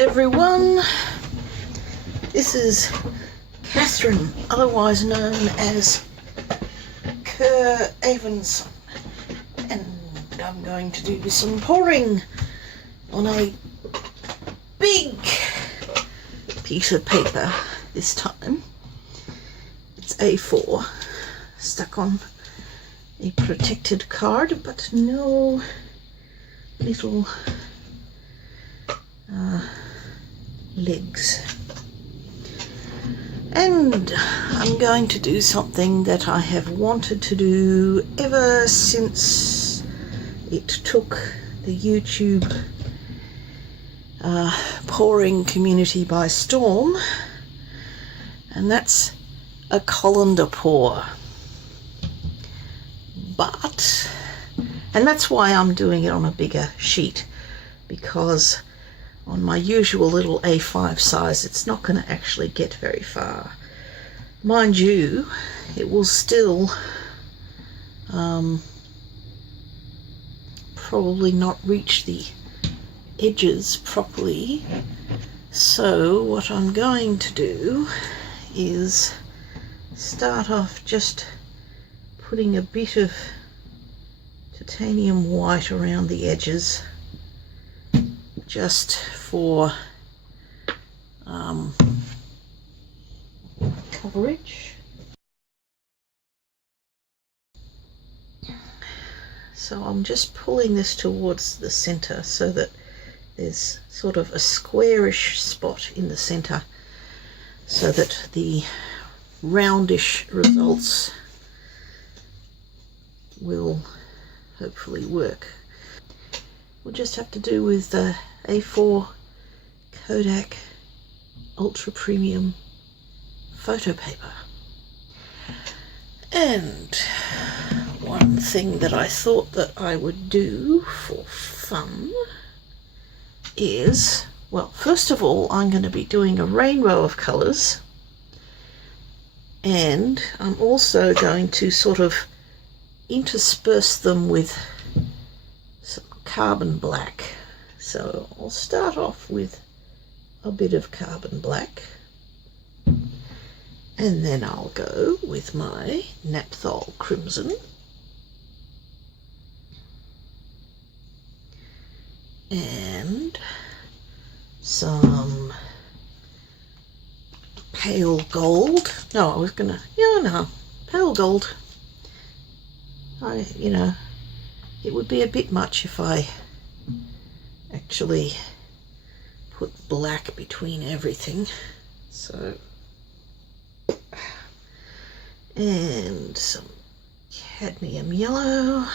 everyone, this is Catherine, otherwise known as Kerr Avenson, and I'm going to do some pouring on a big piece of paper this time. It's A4 stuck on a protected card, but no little legs. And I'm going to do something that I have wanted to do ever since it took the YouTube pouring community by storm, and that's a colander pour. And that's why I'm doing it on a bigger sheet, because on my usual little A5 size it's not going to actually get very far. Mind you, it will still probably not reach the edges properly. So what I'm going to do is start off just putting a bit of titanium white around the edges, just for coverage. So I'm just pulling this towards the center so that there's sort of a squarish spot in the center, so that the roundish results will hopefully work. We'll just have to do with the A4 Kodak Ultra Premium photo paper. And one thing that I thought that I would do for fun is, well, first of all, I'm going to be doing a rainbow of colours, and I'm also going to sort of intersperse them with some carbon black. So I'll start off with a bit of carbon black, and then I'll go with my Napthol Crimson, and some pale gold. No, I was gonna, pale gold. It would be a bit much if I actually put black between everything. So, and some cadmium yellow,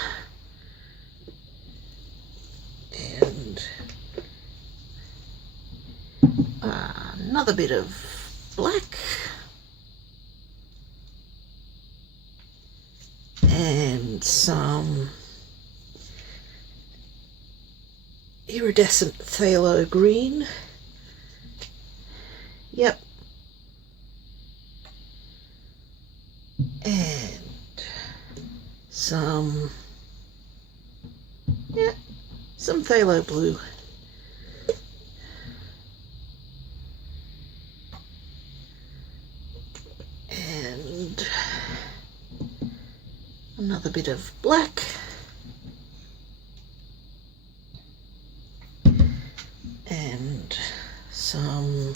and another bit of black, and some iridescent phthalo green. Yep. And some phthalo blue. And another bit of black. And some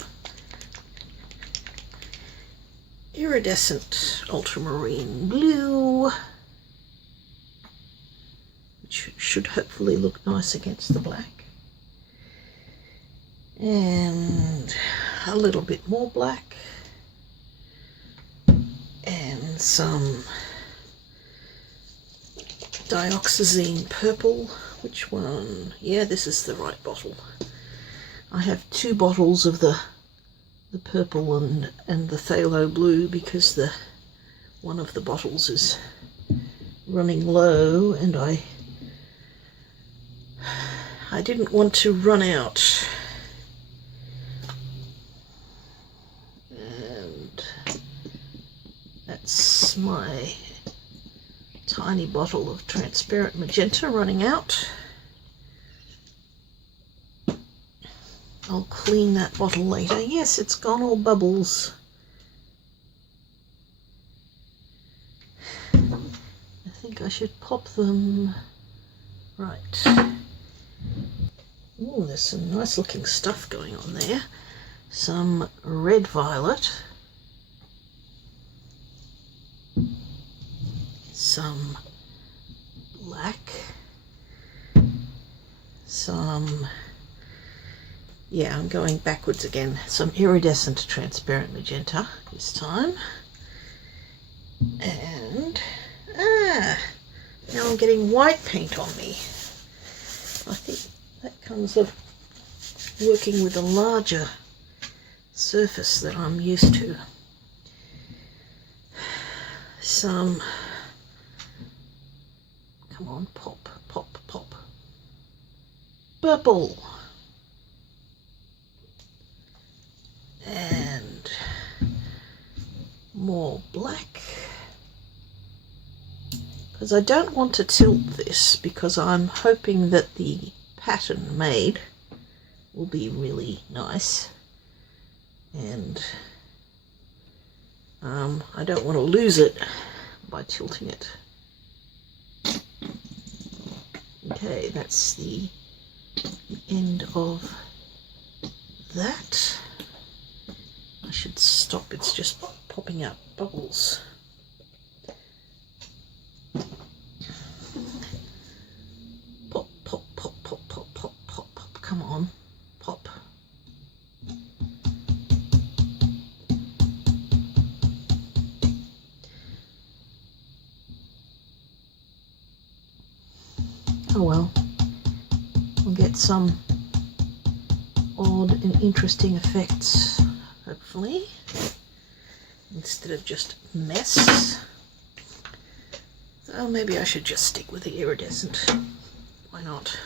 iridescent ultramarine blue, which should hopefully look nice against the black. And a little bit more black. And some dioxazine purple. Which one? Yeah, this is the right bottle. I have two bottles of the purple and the phthalo blue, because one of the bottles is running low, and I didn't want to run out. And that's my tiny bottle of transparent magenta running out. I'll clean that bottle later. Yes, it's gone all bubbles. I think I should pop them. Right. Oh, there's some nice looking stuff going on there. Some red violet. Some black. Some, yeah, I'm going backwards again. Some iridescent transparent magenta this time. And, now I'm getting white paint on me. I think that comes of working with a larger surface that I'm used to. Some, come on, pop, pop, pop. Purple. And more black. Because I don't want to tilt this, because I'm hoping that the pattern made will be really nice, and I don't want to lose it by tilting it. Okay, that's the end of that. I should stop, it's just popping out bubbles. Pop, pop, pop, pop, pop, pop, pop, pop. Come on, pop. Oh well, we'll get some odd and interesting effects, hopefully, instead of just mess. So maybe I should just stick with the iridescent. Why not?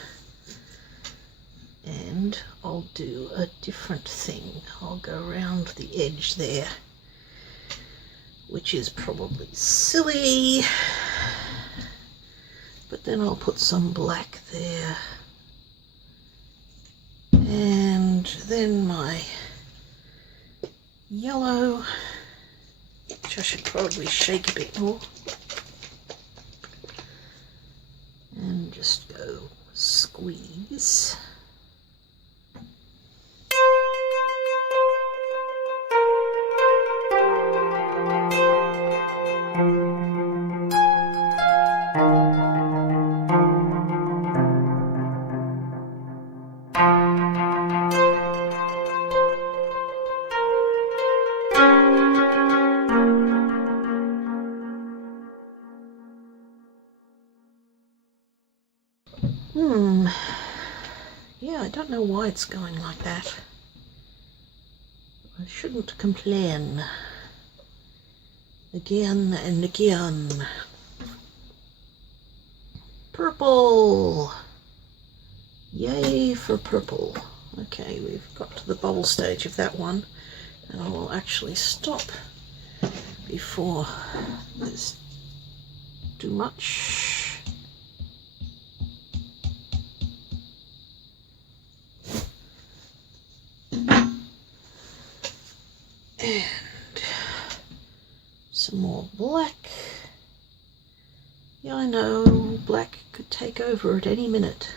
And I'll do a different thing. I'll go around the edge there, which is probably silly, but then I'll put some black there, and then my yellow, which I should probably shake a bit more, and just go squeeze. Yeah, I don't know why it's going like that. I shouldn't complain. Again and again. Purple! Yay for purple. Okay, we've got to the bubble stage of that one, and I will actually stop before there's too much. And some more black. Yeah, I know, black could take over at any minute.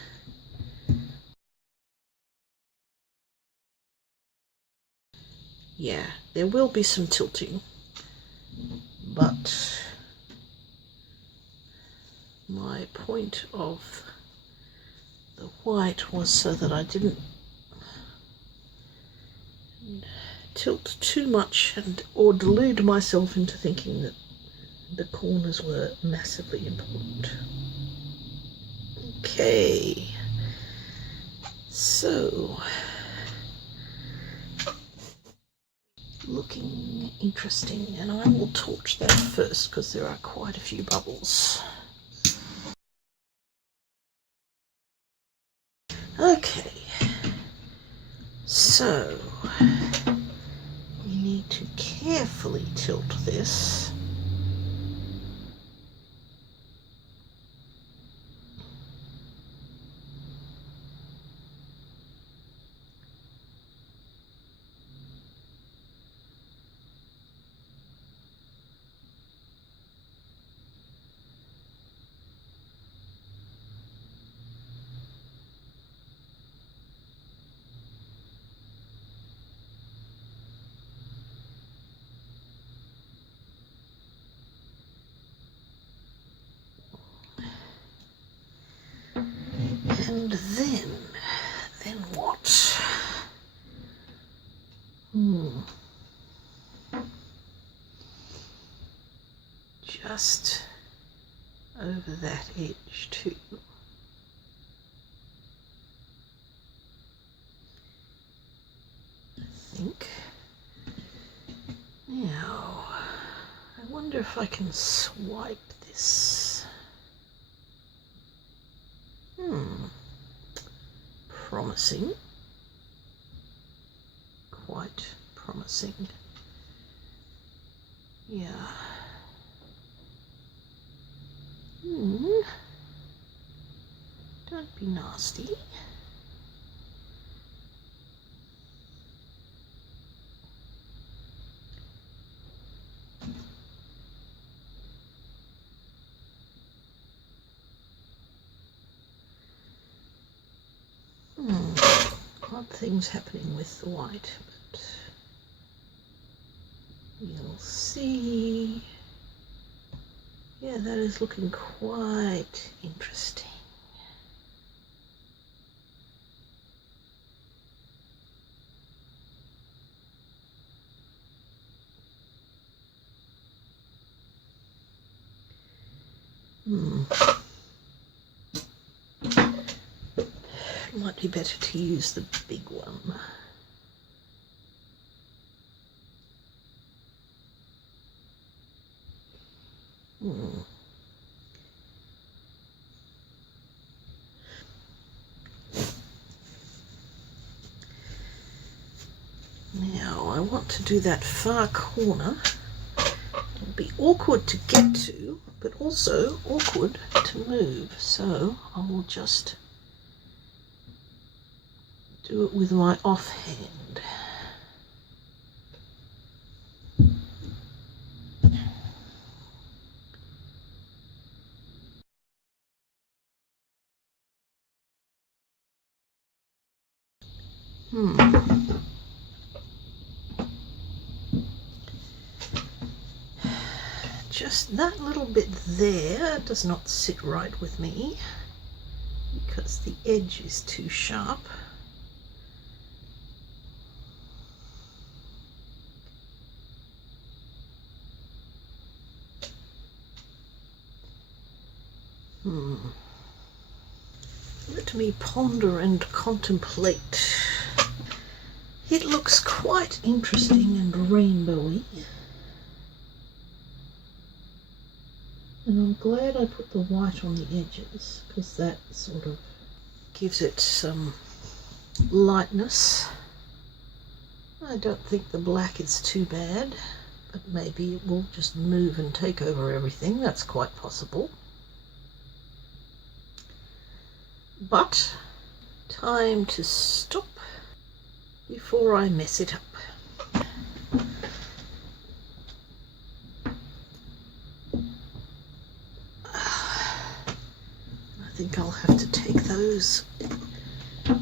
Yeah, there will be some tilting, but my point of the white was so that I didn't tilt too much and or delude myself into thinking that the corners were massively important. Okay, so looking interesting, and I will torch that first because there are quite a few bubbles. Okay, so we need to carefully tilt this. And then what? Just over that edge too. I think. Now, I wonder if I can swipe this. Promising. Quite promising. Yeah. Don't be nasty. Odd things happening with the white, but you'll see. Yeah, that is looking quite interesting. Might be better to use the big one. Now I want to do that far corner. It'll be awkward to get to, but also awkward to move. So I will just do it with my offhand. Just that little bit there does not sit right with me because the edge is too sharp. Let me ponder and contemplate. It looks quite interesting and rainbowy. And I'm glad I put the white on the edges because that sort of gives it some lightness. I don't think the black is too bad, but maybe it will just move and take over everything. That's quite possible. But time to stop before I mess it up. I think I'll have to take those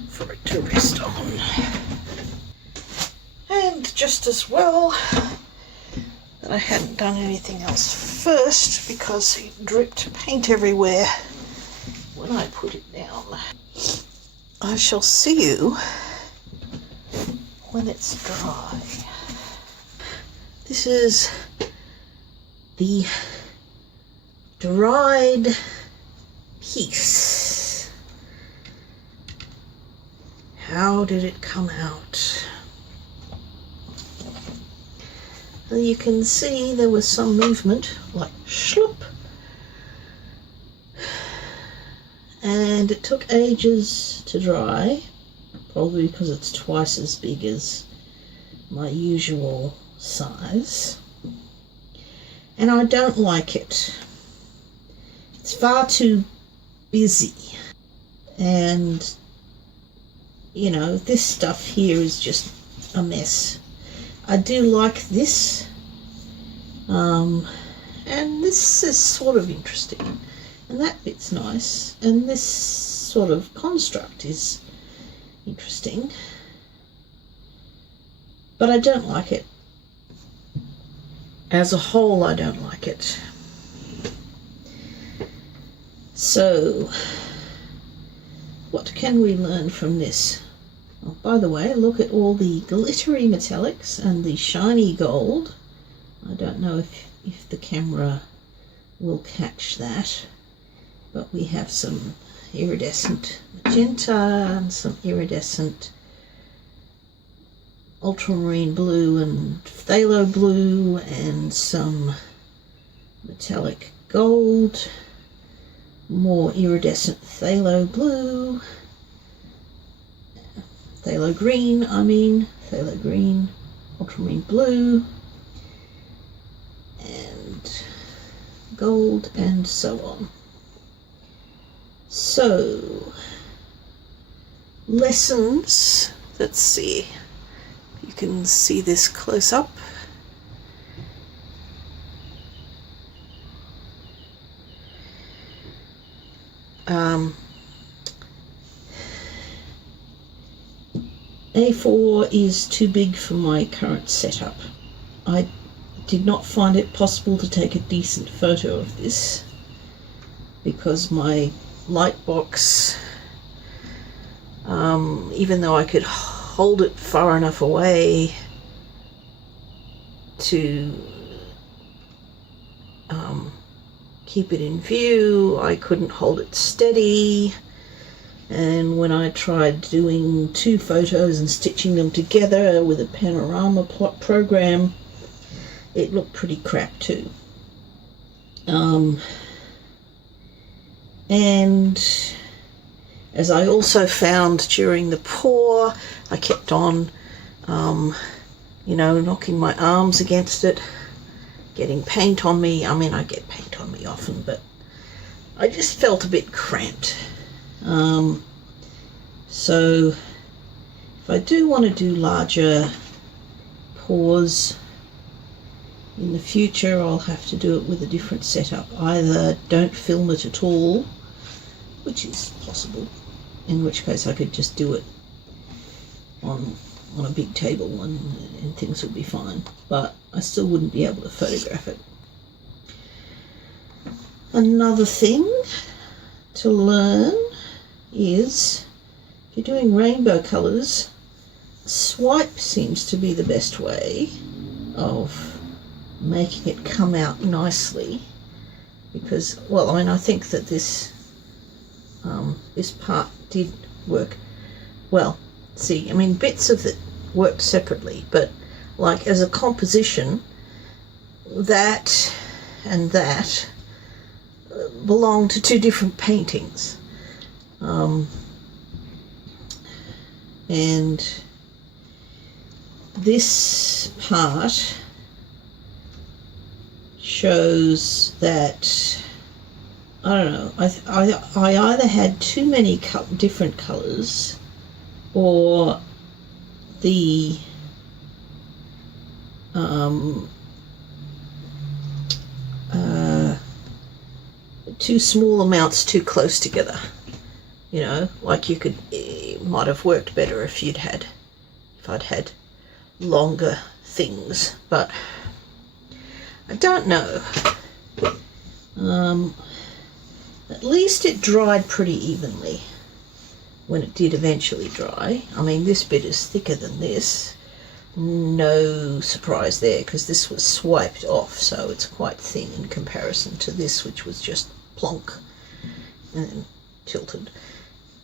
for it to rest on. And just as well that I hadn't done anything else first because it dripped paint everywhere when I put it down. I shall see you when it's dry. This is the dried piece. How did it come out? Well, you can see there was some movement, like shloop. And it took ages to dry, probably because it's twice as big as my usual size. And I don't like it. It's far too busy. And, you know, this stuff here is just a mess. I do like this. And this is sort of interesting. And that bit's nice, and this sort of construct is interesting, but I don't like it. As a whole, I don't like it. So what can we learn from this? Oh, by the way, look at all the glittery metallics and the shiny gold. I don't know if the camera will catch that, but we have some iridescent magenta and some iridescent ultramarine blue and phthalo blue and some metallic gold, more iridescent phthalo blue, phthalo green, phthalo green, ultramarine blue, and gold, and so on. So, lessons, let's see, you can see this close up. A4 is too big for my current setup. I did not find it possible to take a decent photo of this because my light box, even though I could hold it far enough away to keep it in view, I couldn't hold it steady. And when I tried doing two photos and stitching them together with a panorama plot program, it looked pretty crap too. And as I also found during the pour, I kept on, knocking my arms against it, getting paint on me. I mean, I get paint on me often, but I just felt a bit cramped. So if I do want to do larger pours in the future, I'll have to do it with a different setup. Either don't film it at all, which is possible, in which case I could just do it on a big table and things would be fine, but I still wouldn't be able to photograph it. Another thing to learn is, if you're doing rainbow colours, swipe seems to be the best way of making it come out nicely, because, well, I mean, I think that this this part did work well. See, I mean, bits of it worked separately, but like as a composition, that and that belong to two different paintings. And this part shows that, I don't know, I either had too many different colours, or the two small amounts too close together. You know, like it might have worked better if I'd had longer things, but I don't know. At least it dried pretty evenly when it did eventually dry. I mean, this bit is thicker than this. No surprise there, because this was swiped off, so it's quite thin in comparison to this, which was just plonk and then tilted.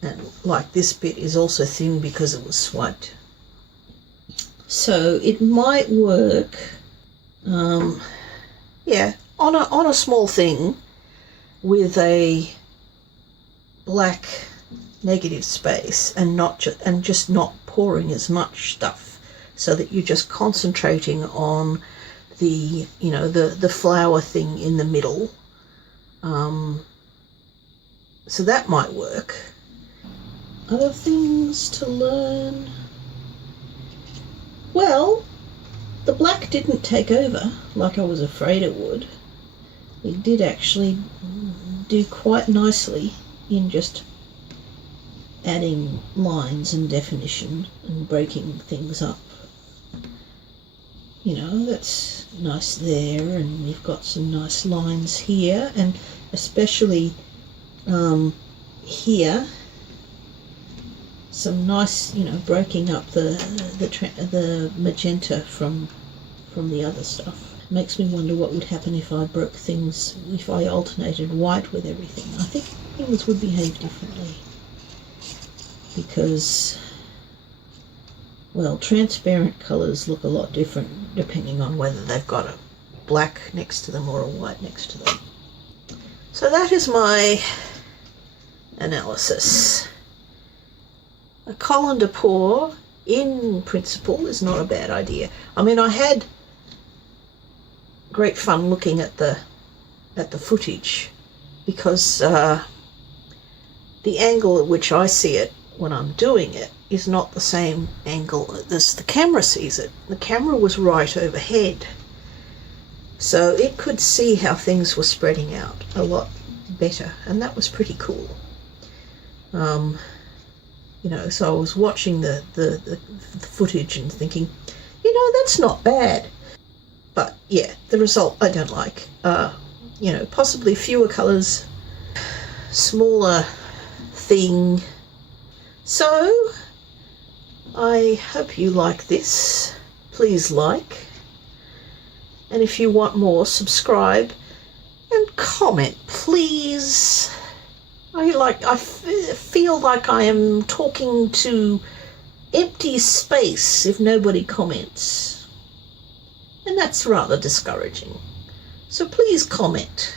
And like this bit is also thin because it was swiped. So it might work, yeah, on a small thing with a black negative space, and just not pouring as much stuff, so that you're just concentrating on the the flower thing in the middle. So that might work. Other things to learn. Well, the black didn't take over like I was afraid it would. It did actually do quite nicely in just adding lines and definition and breaking things up. You know, that's nice there, and you've got some nice lines here, and especially here some nice, you know, breaking up the magenta from the other stuff. Makes me wonder what would happen if I broke things, if I alternated white with everything. I think things would behave differently, because, well, transparent colours look a lot different depending on whether they've got a black next to them or a white next to them. So that is my analysis. A colander pour, in principle, is not a bad idea. I mean, I had great fun looking at the footage, because the angle at which I see it when I'm doing it is not the same angle as the camera sees it. The camera was right overhead, so it could see how things were spreading out a lot better, and that was pretty cool. You know, so I was watching the footage and thinking, you know, that's not bad. But yeah, the result I don't like. You know, possibly fewer colours, smaller thing. So I hope you like this. Please like, and if you want more, subscribe and comment, please. I feel like I am talking to empty space if nobody comments, and that's rather discouraging. So please comment,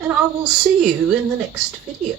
and I will see you in the next video.